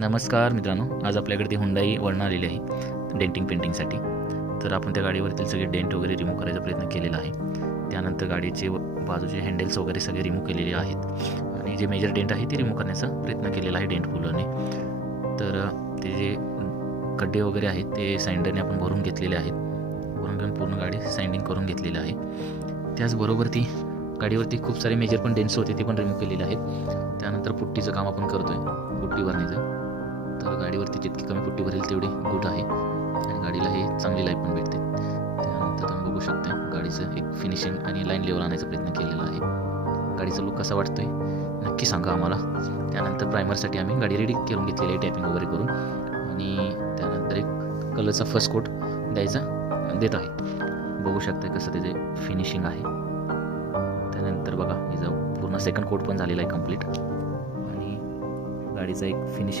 नमस्कार मित्रांनो, आज आपल्याकडे ती हुंडाई वळणं आलेली आहे डेंटिंग पेंटिंगसाठी. तर आपण त्या गाडीवरतील सगळे डेंट वगैरे रिमूव्ह करायचा प्रयत्न केलेला आहे. त्यानंतर गाडीचे बाजूचे हँडल्स वगैरे सगळे रिमूव्ह केलेले आहेत आणि जे मेजर डेंट आहे ते रिमूव्ह करण्याचा प्रयत्न केलेला आहे डेंट पुलरने. तर ते जे खड्डे वगैरे आहेत ते सँडरने आपण भरून घेतलेले आहेत. भरून घेऊन पूर्ण गाडी सँडिंग करून घेतलेली आहे. त्याचबरोबर ती गाडीवरती खूप सारे मेजर पण डेंट्स होते ते पण रिमूव्ह केलेले आहेत. त्यानंतर पुट्टीचं काम आपण करतो आहे, पुट्टी भरण्याचं. तर गाडीवरती जितकी कमी पुट्टी भरेल तेवढी गुड आहे आणि गाडीला हे चांगली लाईफ पण भेटते. त्यानंतर तुम्ही बघू शकता गाडीचं एक फिनिशिंग आणि लाईन लेवल आणायचा प्रयत्न केलेला आहे. गाडीचा लुक कसा वाटतोय नक्की सांगा आम्हाला. त्यानंतर प्रायमरसाठी आम्ही गाडी रेडी करून घेतलेली आहे टॅपिंग वगैरे करून आणि त्यानंतर एक कलरचा फर्स्ट कोट द्यायचा देत आहे. बघू शकता कसं त्याचे फिनिशिंग आहे. त्यानंतर बघा हिचा पूर्ण सेकंड कोट पण झालेला आहे कंप्लीट आणि गाडीचा एक फिनिशिंग